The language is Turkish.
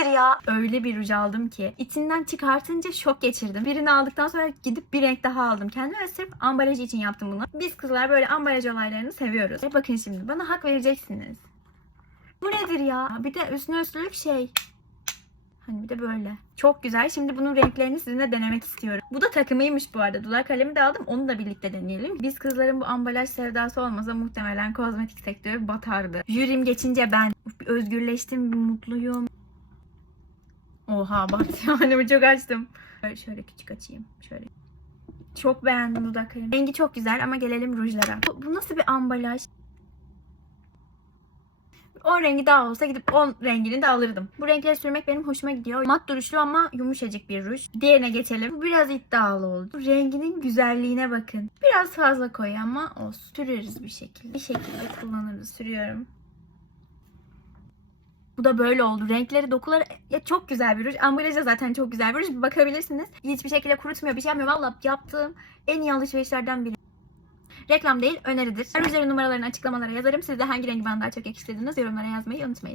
nedir ya? Öyle bir ruj aldım ki içinden çıkartınca şok geçirdim. Birini aldıktan sonra gidip bir renk daha aldım kendime ve sırf ambalajı için yaptım bunu. Biz kızlar böyle ambalaj olaylarını seviyoruz. E bakın şimdi bana hak vereceksiniz. Bu nedir ya? Bir de üstüne üstlük şey. Hani bir de böyle. Çok güzel. Şimdi bunun renklerini sizinle denemek istiyorum. Bu da takımıymış bu arada. Dudak kalemi de aldım. Onu da birlikte deneyelim. Biz kızların bu ambalaj sevdası olmasa muhtemelen kozmetik sektörü batardı. Jürim geçince ben özgürleştim, mutluyum. Oha bak yani çok açtım. Şöyle, küçük açayım. Şöyle. Çok beğendim dudak kalemi. Rengi çok güzel ama gelelim rujlara. Bu, bu nasıl bir ambalaj? 10 rengi daha olsa gidip 10 rengini de alırdım. Bu renkleri sürmek benim hoşuma gidiyor. Mat duruşlu ama yumuşacık bir ruj. Diğerine geçelim. Bu biraz iddialı oldu. Renginin güzelliğine bakın. Biraz fazla koy ama olsun. Süreriz bir şekilde. Bir şekilde kullanırız. Sürüyorum. Bu da böyle oldu. Renkleri, dokuları ya çok güzel bir ruj. Ambalajı zaten çok güzel bir ruj. Bir bakabilirsiniz. Hiçbir şekilde kurutmuyor, bir şey yapmıyor. Valla yaptığım en iyi alışverişlerden biri. Reklam değil, öneridir. Rujların numaralarını açıklamalara yazarım. Siz de hangi rengi bana daha çok yakıştırdınız yorumlara yazmayı unutmayın.